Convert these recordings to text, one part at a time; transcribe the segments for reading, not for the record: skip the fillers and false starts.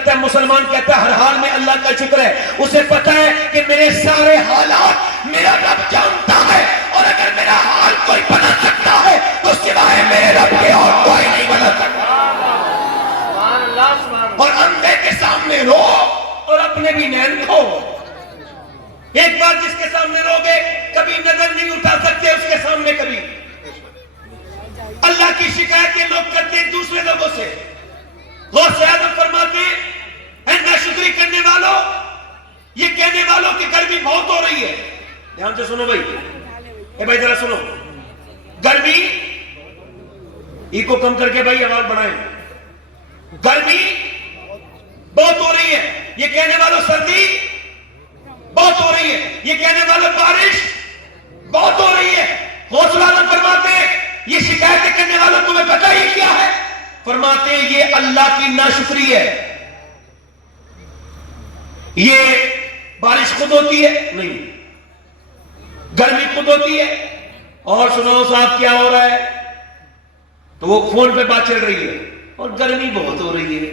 کرتا ہے مسلمان کہتا ہے ہر حال میں اللہ کا شکر ہے. اسے پتا ہے کہ میرے سارے حالات میرا رب جانتا ہے, اور اگر میرا حال کوئی بنا سکتا ہے تو سوائے میرے رب کے اور کوئی نہیں بنا سکتا. اور اندھے کے سامنے رو اور اپنے بھی نین کھو. ایک بار جس کے سامنے رو گے کبھی نظر نہیں اٹھا سکتے اس کے سامنے کبھی. اللہ کی شکایت یہ لوگ کرتے ہیں دوسرے لوگوں سے. غوث اعظم فرماتے ہیں اے ناشکری کرنے والوں, یہ کہنے والوں کہ گرمی بہت ہو رہی ہے. دھیان سے سنو بھائی, اے بھائی ذرا سنو. گرمی ایکو کم کر کے بھائی آواز بڑھائیں. گرمی بہت ہو رہی ہے, یہ کہنے والوں سردی بہت ہو رہی ہے, یہ کہنے والوں بارش بہت ہو رہی ہے. غوث اعظم فرماتے ہیں یہ شکایتیں کرنے والوں تمہیں پتہ یہ کیا ہے؟ فرماتے ہیں یہ اللہ کی ناشکری ہے. یہ بارش خود ہوتی ہے نہیں, گرمی خود ہوتی ہے. اور سنو صاحب کیا ہو رہا ہے, تو وہ فون پہ بات چل رہی ہے اور گرمی بہت ہو رہی ہے.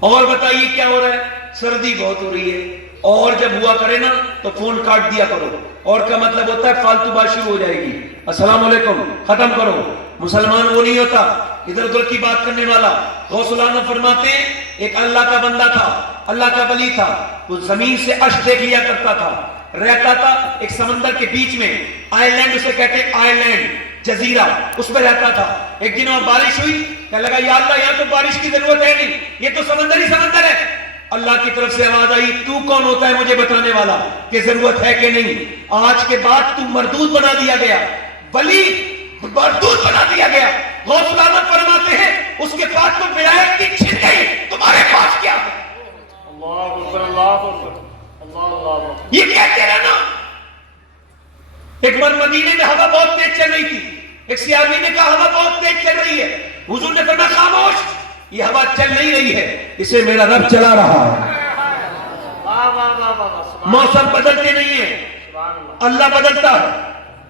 اور بتائیے کیا ہو رہا ہے, سردی بہت ہو رہی ہے. اور جب ہوا کرے نا تو فون کاٹ دیا کرو. اور کا مطلب ہوتا ہے فالتو بات شروع ہو جائے گی, السلام علیکم ختم کرو. مسلمان وہ نہیں ہوتا ادھر ادھر کی بات کرنے والا. غوث اعظم فرماتے ہیں ایک اللہ کا بندہ تھا, اللہ کا ولی تھا. وہ زمین سے عرش دیکھ لیا کرتا تھا, رہتا تھا ایک سمندر کے بیچ میں, آئی لینڈ اسے کہتے ہیں, آئی لینڈ جزیرہ, اس میں رہتا تھا. ایک دن وہاں بارش ہوئی, کہنے لگا یا اللہ یہاں تو بارش کی ضرورت ہے نہیں, یہ تو سمندر ہی سمندر ہے. اللہ کی طرف سے آواز آئی تو کون ہوتا ہے مجھے بتانے والا کہ ضرورت ہے کہ نہیں؟ آج کے بعد تو مردود بنا دیا گیا, ولی مردود بنا دیا گیا. غوث اعظم فرماتے ہیں اس کے پاس تو ولایت کی چھن گئی, تمہارے پاس کیا ہے؟ اللہ اکبر, اللہ اکبر, اللہ. یہ کہتے رہنا. ایک بار مدینے میں ہوا بہت تیز چل رہی تھی, ایک صحابی نے کہا ہوا بہت تیز چل رہی ہے. حضور نے فرمایا خاموش, یہ ہوا چل نہیں رہی ہے, اسے میرا رب چلا رہا ہے. موسم بدلتے نہیں ہیں, اللہ بدلتا ہے.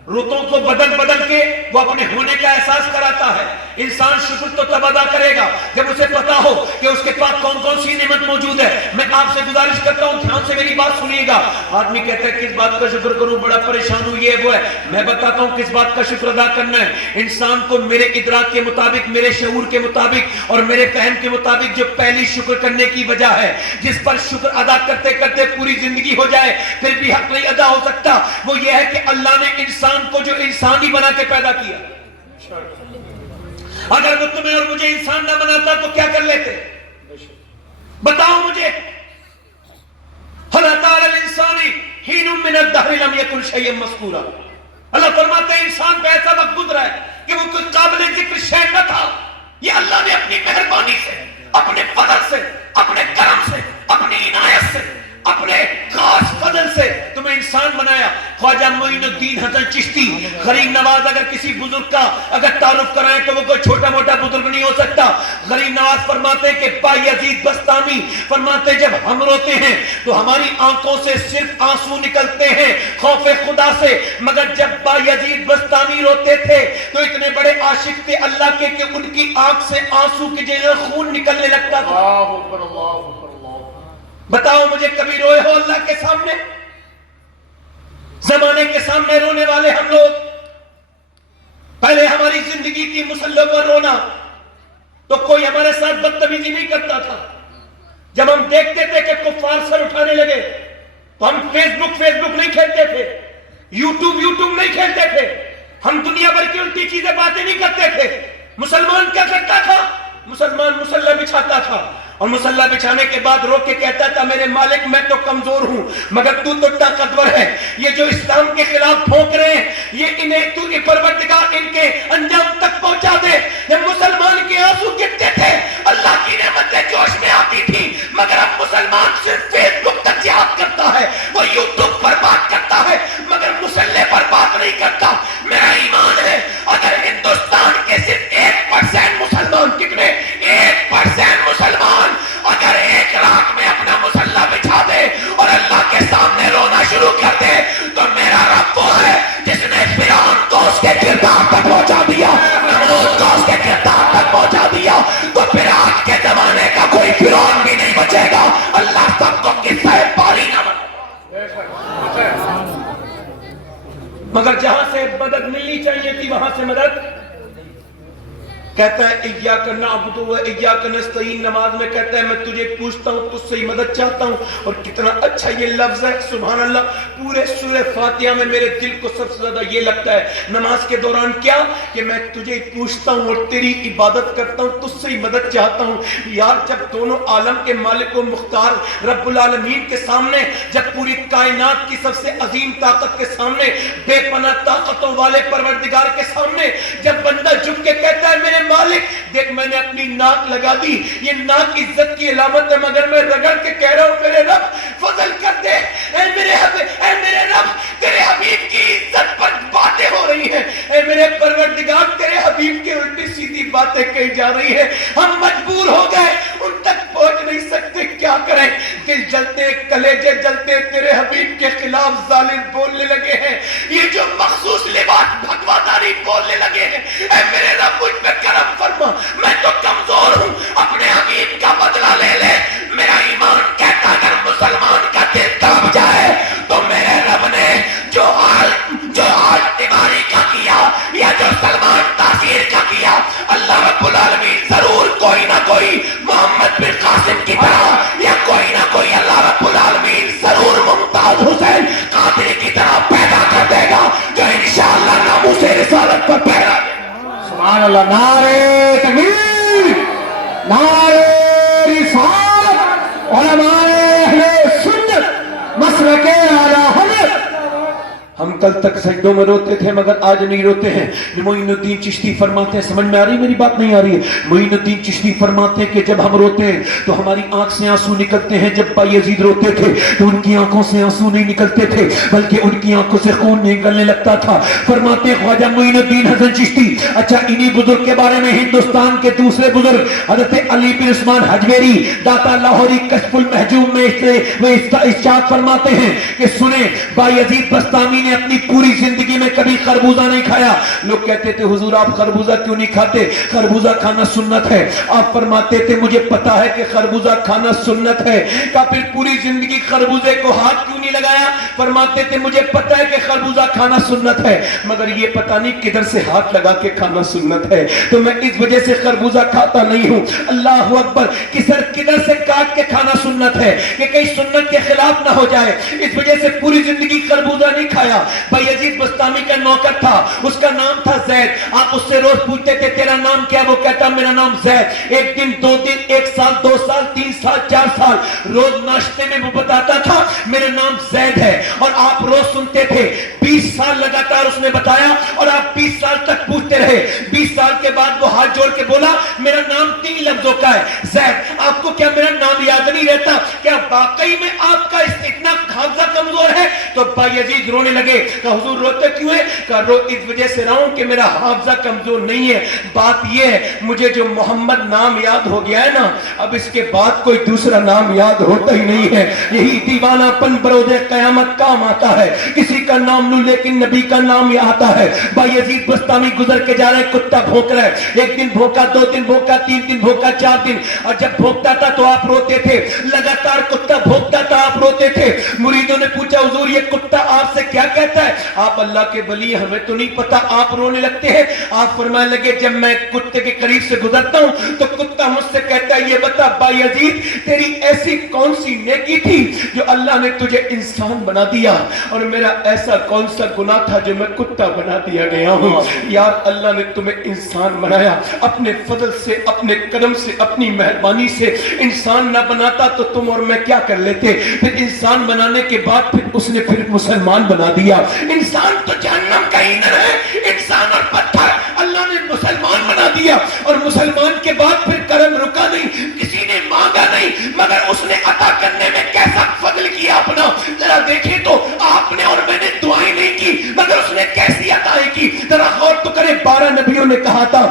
رتوں کو بدل بدل کے وہ اپنے ہونے کا احساس کراتا ہے. انسان شکر تو تب ادا کرے گا جب اسے پتا ہو کہ اس کے پاس کون کون سی نعمت موجود ہے. میں آپ سے گزارش کرتا ہوں دھیان سے میری بات سنیے گا. آدمی کہتا ہے کس بات کا شکر کروں, بڑا پریشان ہوں, یہ وہ ہے. میں بتاتا ہوں کس بات کا شکر ادا کرنا ہے. انسان کو میرے ادراک کے مطابق, میرے شعور کے مطابق اور میرے فہم کے مطابق جو پہلی شکر کرنے کی وجہ ہے, جس پر شکر ادا کرتے کرتے پوری زندگی ہو جائے پھر بھی حق نہیں ادا ہو سکتا, وہ یہ ہے کہ اللہ نے انسان کو جو انسان ہی بنا کے پیدا کیا. اگر وہ تمہیں اور مجھے انسان نہ بناتا تو کیا کر لیتے؟ بتاؤ مجھے. هل أتى على الإنسان حين من الدهر لم يكن شيئا مذكورا. اللہ فرماتے ہیں انسان پہ ایسا وقت گزرا ہے کہ وہ کوئی قابل ذکر شے نہ تھا. یہ اللہ نے اپنی مہربانی سے, اپنے فضل سے, اپنے کرم سے, اپنی عنایت سے, اپنے خاص فضل سے تمہیں انسان بنایا. خواجہ معین الدین حسن چشتی غریب نواز اگر کسی بزرگ کا اگر تعارف کرائیں تو وہ کوئی چھوٹا موٹا بزرگ نہیں ہو سکتا. غریب نواز فرماتے ہیں کہ بایزید بستامی فرماتے جب ہم روتے ہیں تو ہماری آنکھوں سے صرف آنسو نکلتے ہیں خوف خدا سے, مگر جب بایزید بستامی روتے تھے تو اتنے بڑے عاشق تھے اللہ کے کہ ان کی آنکھ سے آنسو کی جگہ خون نکلنے لگتا تھا. بتاؤ مجھے کبھی روئے ہو اللہ کے سامنے؟ زمانے کے سامنے رونے والے ہم لوگ. پہلے ہماری زندگی کی مسلح پر رونا تو کوئی ہمارے ساتھ بدتمیزی نہیں کرتا تھا. جب ہم دیکھتے تھے کہ کفار سر اٹھانے لگے تو ہم فیس بک نہیں کھیلتے تھے, یوٹیوب نہیں کھیلتے تھے, ہم دنیا بھر کی الٹی چیزیں باتیں نہیں کرتے تھے. مسلمان کیا کرتا تھا؟ مسلمان مسلح بچھاتا تھا اور مسلح بچھانے کے بعد رو کے کہتا تھا میرے مالک میں تو کمزور ہوں مگر تو طاقتور ہے. یہ جو اسلام کے خلاف پھونک رہے ہیں یہ انہیں تو پروردگار ان کے انجام تک پہنچا دے. جب مسلمان کے آنسو گرتے تھے اللہ کی نعمتیں جوش میں آتی تھی, مگر اب مسلمان صرف فیس بک تک جہاد کرتا ہے, وہ یوٹیوب پر بات کرتا ہے مگر مسلح پر بات نہیں کرتا. میرا ایمان ہے اگر ہندوستان کے صرف 1% مسلمان ٹکنے, 1% مسلمان اگر ایک رات میں اپنا مسلح بچھا دے اور اللہ کے سامنے رونا شروع کر دے تو میرا رب وہ ہے جس نے فرعون کو اس کے کردار تک پہنچا دیا, نمرود کو اس کے کردار تک پہنچا دیا. تو پھر آج کے زمانے کا کوئی فرعون بھی نہیں بچے گا, वहां से मदद। कहता है इय्याक नअबुदु व इय्याक नस्तईन, नमाज में कहता है मैं तुझे पूछता हूँ, तुझसे ही मदद चाहता हूँ। और कितना अच्छा ये लफ्ज है, सुभान अल्लाह। पूरे सूरह फातिहा में मेरे दिल को सबसे ज्यादा ये लगता है नमाज के दौरान क्या, कि मैं तुझे पूछता हूँ और तेरी इबादत करता हूँ, तुझसे ही मदद चाहता हूँ। यार जब दोनों आलम के मालिक व मुख्तार रब्बुल आलमीन के सामने, जब पूरी कायनात की सबसे अजीम ताकत के सामने, बेपनाह ताकतों वाले परवरदिगार के सामने जब बंदा झुक के कहता है मेरे मालिक देख मैंने अपनी नाक लगा दी, ये नाक इज्जत की अलामत है, मगर मैं रगड़ के कह रहा हूं मेरे रब फजल कर दे, ऐ मेरे रब तेरे हबीब की इज्जत पर बातें हो रही हैं, ऐ मेरे परवरदिगार तेरे हबीब की उल्टी सीधी बातें कही जा रही है, हम मजबूर हो गए, उन तक पहुंच नहीं सकते, क्या करें। दिल जलते, कलेजे जलते, तेरे हबीब के खिलाफ जालिम बोलने लगे हैं, ये जो मखसूस लिबास भगवादारी बोलने लगे हैं, ऐ मेरे रब मुझ पे करम फरमा, मैं तो कमजोर हूं, अपने हबीब का बदला ले ले। मेरा ईमान कहता अगर मुसलमान का दिल कांप जाए तो मेरे रब ने जो हाल तिवारी का किया या जो सलमान तासीर का किया, अल्लाह रब्बुल आलमीन जरूर कोई ना कोई मोहम्मद बिन कासिम की तरह या कोई ना कोई अल्लाह रब्बुल आलमीन जरूर मुमताज हुसैन कादरी की तरह पैदा कर देगा, जो इंशाअल्लाह नामूसे रिसालत पर पहरा देगा। सुभान अल्लाह। नारे तकबीर, नारे रिसालत, उलमाए अहले सुन्नत, मसलके आला हज़रत। हम कल तक सजदों में रोते थे मगर आज नहीं रोते हैं। मोइनुद्दीन चिश्ती फरमाते हैं, समझ में आ रही मेरी बात, नहीं आ रही है? मोइनुद्दीन चिश्ती फरमाते हैं कि जब हम रोते हैं तो हमारी आंख से आंसू निकलते हैं। जब बायजीद रोते थे तो उनकी आंखों से आंसू नहीं निकलते थे, बल्कि उनकी आंखों से खून निकलने लगता था। फरमाते हैं ख्वाजा मोइनुद्दीन हसन चिश्ती। अच्छा, इन्हीं बुजुर्ग के बारे में हिंदुस्तान के दूसरे बुजुर्ग हजरत अली बिन उस्मान हजवेरी दाता लाहौरी कश्फुल महजूम में इस्ताद फरमाते हैं कि सुने, बायजीद बस्तामी अपनी पूरी जिंदगी में कभी खरबूजा नहीं खाया। लोग कहते थे हुजूर आप खरबूजा क्यों नहीं खाते, खरबूजा खाना सुन्नत है। आप फरमाते थे मुझे पता है कि खरबूजा खाना सुन्नत है। का फिर पूरी जिंदगी खरबूजे को हाथ क्यों नहीं लगाया? फरमाते थे मुझे पता है कि खरबूजा खाना सुन्नत है, मगर ये पता नहीं किधर से हाथ लगा के खाना सुन्नत है, तो मैं इस वजह से खरबूजा खाता नहीं हूं। अल्लाह अकबर, किधर से काट के खाना सुन्नत है कि कहीं सुन्नत के खिलाफ ना हो जाए, इस वजह से पूरी जिंदगी खरबूजा नहीं खाया। बायजीद बस्तामी का नौकर था, उसका नाम था जैद। आप उससे रोज पूछते थे तेरा नाम क्या, वो कहता मेरा नाम जैद। एक दिन, 2 दिन, 1 साल, 2 साल, 3 साल, 4 साल, रोज नाश्ते में वो बताता था मेरा नाम जैद है। और आप रोज सुनते थे। 20 साल लगातार उसने बताया और आप 20 साल तक पूछते रहे। 20 साल के बाद वो हाथ जोड़ के बोला मेरा नाम 3 लफ्जों का है, जैद। आपको क्या मेरा नाम याद नहीं रहता? क्या वाकई में आपका इतना हाफजा कमजोर है? तो बायजीद रोने लगे। हुजूर रोते क्यों है? रो इस वजह से रहा हूं कि मेरा हाफजा कमजोर नहीं है। बात यह है मुझे जो मोहम्मद नाम याद हो गया है ना, अब इसके बाद कोई दूसरा नाम याद होता ही नहीं है। यही दीवानापन बरोज़े क़यामत काम आता है। किसी का नाम लूं लेकिन नबी का नाम यह आता है। बायजीद बस्तामी गुजर के जा रहे, कुत्ता भौंक रहा है। 1 दिन भौंका, 2 दिन भौंका, 3 दिन भौंका, 4 दिन, और जब भौंकता था तो आप रोते थे। लगातार कुत्ता भौंकता था, आप रोते थे। मुरीदों ने पूछा हुजूर ये कुत्ता आपसे क्या कहता है? आप अल्लाह के वली, हमें तो नहीं पता, आप रोने लगते हैं। आप फरमाने लगे जब मैं कुत्ते के करीब से गुजरता हूं तो कुत्ता मुझसे कहता है ये बता बायजीद तेरी ऐसी कौन सी नेकी थी जो अल्लाह ने तुझे इंसान बना दिया, और मेरा ऐसा कौन सा गुनाह था जो मैं कुत्ता बना दिया गया हूं। यार अल्लाह ने तुम्हें इंसान बनाया अपने फजल से, अपने करम से, अपनी मेहरबानी से। इंसान ना बनाता तो तुम और मैं क्या कर लेते? फिर इंसान बनाने के बाद फिर उसने फिर मुसलमान बना दिया। इंसान तो जहन्नम का ईंधन है, इंसान और पत्थर, अल्लाह ने मुसलमान बना दिया। और मुसलमान के बाद फिर करम रुका नहीं, किसी ने मांगा नहीं, मगर उसने अता करने में कैसा फजल किया अपना। जरा देखें तो आपने और मैंने दुआएं नहीं की, मगर उसने कैसी अताएं की। जरा गौर तो करें, 12 नबियों ने कहा था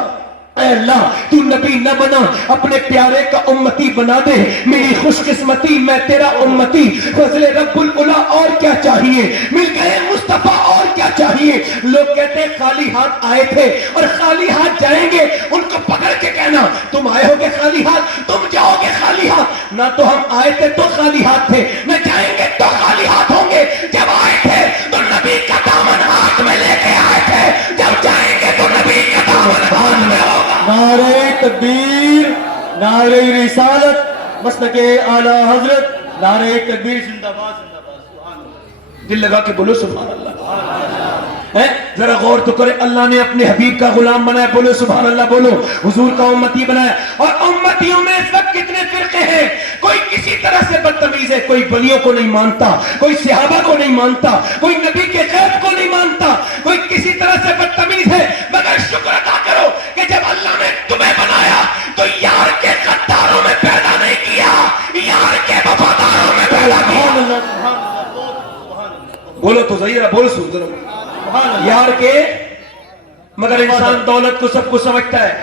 अल्लाह तू नबी न बना, अपने प्यारे का उम्मती बना दे। मेरी खुशकिस्मती मैं तेरा उम्मती, फजले रब्बुल उला और क्या चाहिए, मिल गए मुस्तफा और क्या चाहिए। लोग कहते हैं खाली हाथ आए थे और खाली हाथ जाएंगे, उनको पकड़ के कहना तुम आए होगे खाली हाथ, तुम जाओगे खाली हाथ। ना तो हम आए थे तो खाली हाथ थे, न जाएंगे तो खाली हाथ होंगे। जब आए थे तो नबी का दामन हाथ में लेके आए थे, जब जाएंगे नारे तकबीर, नारे रिसालत, मसलक आला हजरत, नारे तकबीर जिंदाबाद जिंदाबाद। सुभान अल्लाह। दिल लगा के बोलो सुभान अल्लाह। है जरा गौर तो करे, अल्लाह ने अपने हबीब का गुलाम बनाया, बोलो सुभान अल्लाह, बोलो हुजूर का उम्मती बनाया। और उम्मतियों में इस वक्त कितने फिरके हैं, कोई किसी तरह से बदतमीज है, कोई वलियों को नहीं मानता, कोई सहाबा को नहीं मानता, कोई नबी के गैब को नहीं मानता, कोई किसी तरह से बदतमीज है। मगर शुक्र अदा करो कि जब अल्लाह ने तुम्हें बनाया तो यार के गद्दारों में पैदा नहीं किया, यार के वफादारों में पैदा किया। बोलो तो सही, बोलो सुन जरा यार के। मगर इंसान दौलत को सब कुछ समझता है,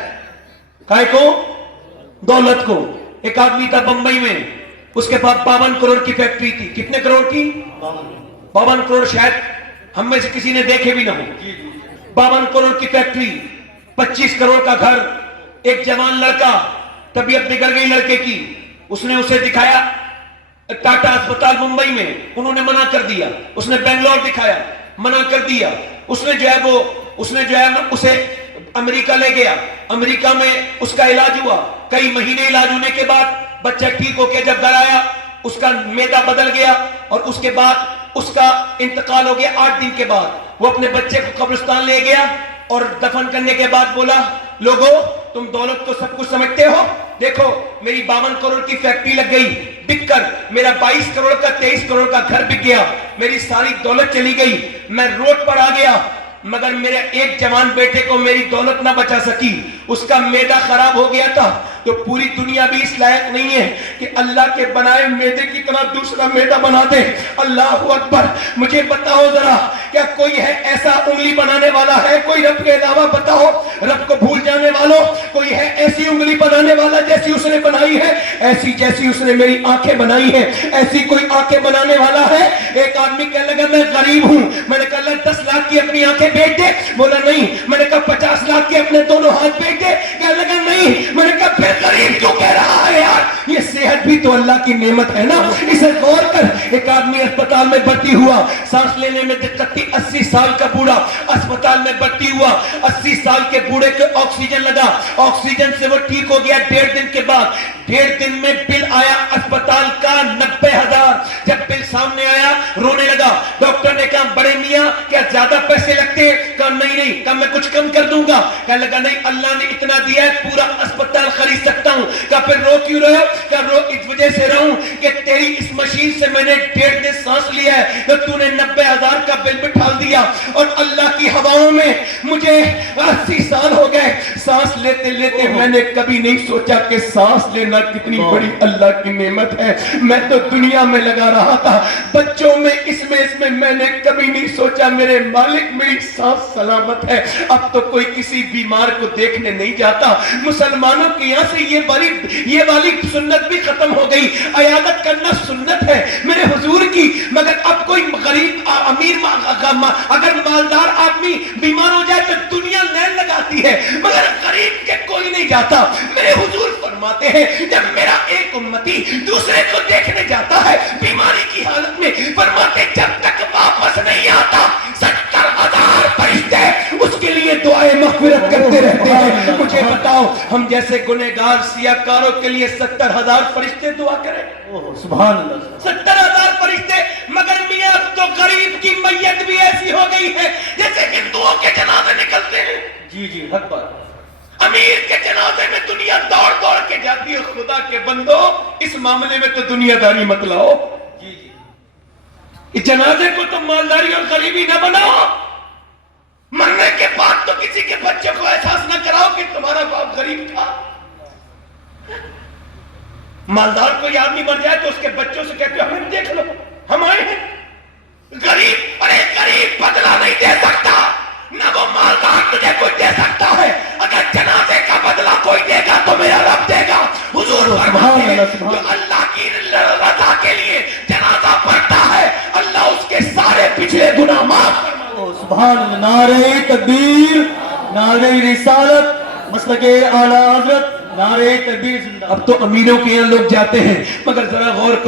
काय को, दौलत को। एक आदमी था बंबई में, उसके पास 52 करोड़ की फैक्ट्री थी। कितने करोड़ की? 52 करोड़, शायद हम में से किसी ने देखे भी ना हो। 52 करोड़ की फैक्ट्री, 25 करोड़ का घर। एक जवान लड़का, तबीयत बिगड़ गई लड़के की, उसने उसे दिखाया टाटा अस्पताल मुंबई में, उन्होंने मना कर दिया। उसने बेंगलोर दिखाया, मना कर दिया। उसने जो है उसे अमेरिका ले गया। अमेरिका में उसका इलाज हुआ। कई महीने इलाज होने के बाद बच्चा ठीक होकर जब घर आया, उसका मैदा बदल गया और उसके बाद उसका इंतकाल हो गया। 8 दिन के बाद वो अपने बच्चे को कब्रिस्तान ले गया और दफन करने के बाद बोला, लोगों तुम दौलत को सब कुछ समझते हो, देखो मेरी 52 करोड़ की फैक्ट्री लग गई बिककर, मेरा 22 करोड़ का 23 करोड़ का घर बिक गया, मेरी सारी दौलत चली गई, मैं रोड पर आ गया। मगर मेरे एक जवान बेटे को मेरी दौलत ना बचा सकी, उसका मैदा खराब हो गया था। तो पूरी दुनिया भी इस लायक नहीं है कि अल्लाह के बनाए मैदे की तरह दूसरा मैदा बना दे। अल्लाह अकबर। मुझे बताओ जरा, क्या कोई है ऐसा उंगली बनाने वाला है? कोई रब के अलावा बताओ, रब को भूल जाने वालों, कोई है ऐसी उंगली बनाने वाला जैसी उसने बनाई है, ऐसी जैसी उसने मेरी आंखें बनाई है, ऐसी कोई आंखें बनाने वाला है? एक आदमी कहने लगा मैं गरीब हूं। मैंने कहा 10 लाख की अपनी आंखें बेच दे। बोला नहीं। मैंने कहा 50 लाख के अपने दोनों हाथ बेच दे। कहने लगा नहीं। मैंने कहा फिर गरीब क्यों कह रहा है यार? ये सेहत भी तो अल्लाह की नेमत है ना, इसे गौर कर। एक आदमी अस्पताल में भर्ती हुआ, सांस लेने में दिक्कत थी। 80 साल का बूढ़ा अस्पताल में भर्ती हुआ। 80 साल के बूढ़े को ऑक्सीजन लगा, ऑक्सीजन से वो ठीक हो गया। 1.5 दिन के बाद, 1.5 दिन में बिल आया अस्पताल का 90,000। जब बिल सामने आया रोने लगा। डॉक्टर ने कहा बड़े मियां क्या ज्यादा पैसे लगते? कहा नहीं, कहा मैं कुछ कम कर दूंगा। कहने लगा नहीं, अल्लाह ने इतना दिया है, पूरा अस्पताल खरीद सकता हूं। कहा फिर रो क्यों रहे हो? कहा रो इस वजह से रहूं कि तेरी इस मशीन से मैंने 1.5 दिन सांस लिया है, तो तूने 90,000 का बिल बिठा दिया। और अल्लाह की हवाओं में मुझे 80 साल हो गए, सांस लेते लेते मैंने कभी नहीं सोचा कि सांस लेना कितनी बड़ी अल्लाह की नेमत है। मैं तो दुनिया में लगा रहा था, बच्चों में इसमें मैंने कभी नहीं सोचा मेरे मालिक मेरी सांस सलामत है। अब तो कोई किसी बीमार को देखने नहीं जाता। मुसलमानों के यहाँ से ये वाली सुन्नत भी खत्म हो गई। अयादत करना सुन्नत है मेरे हुजूर की। मगर अब कोई गरीब अमीर अगर मालदार आदमी बीमार हो जाए तो दुनिया नैन लगाती है, मगर गरीब के कोई नहीं जाता। मेरे हुजूर फरमाते हैं जब मेरा एक उम्मती दूसरे को देखने जाता है बीमारी की हालत में, फरमाते जब तक वापस नहीं आता 70,000 फरिश्ते उसके लिए दुआए मग़फ़िरत करते रहते हैं। मुझे बताओ हम जैसे गुनहगार सियाकारों के लिए 70,000 फरिश्ते दुआ करें? सुभान अल्लाह। 70,000 फरिश्ते। मगर मियां तो गरीब की मैयत भी ऐसी हो गई है जैसे हिंदुओं के जनाजे निकलते हैं। जी हक बात। अमीर के जनाजे में दुनिया दौड़ दौड़ के जाती है। खुदा के बंदो इस मामले में तो दुनियादारी मत लाओ। इस जनाजे को तो मालदारी और गरीबी न बनाओ। मरने के बाद तो किसी के बच्चे को एहसास न कराओ कि तुम्हारा बाप गरीब था। मालदार कोई आदमी मर जाए तो उसके बच्चों से कहते हो हमें देख लो हम आए हैं। गरीब, अरे गरीब बदला नहीं दे सकता, ना वो मालदार तुझे कोई दे सकता है। अगर जनाजे का बदला कोई देगा तो मेरा रब देगा। हुजूर फरमाते हैं जो अल्लाह की रजा के लिए जनाजा पढ़ता है अल्लाह उसके सारे पिछले गुनाह माफ फरमाता है। सुभान अल्लाह। नारे तकबीर, नारे रिसालत, मसलके आला हजरत, नारे तकबीर जिंदाबाद। अब तो अमीरों के यहाँ लोग जाते हैं, मगर जरा गौर करो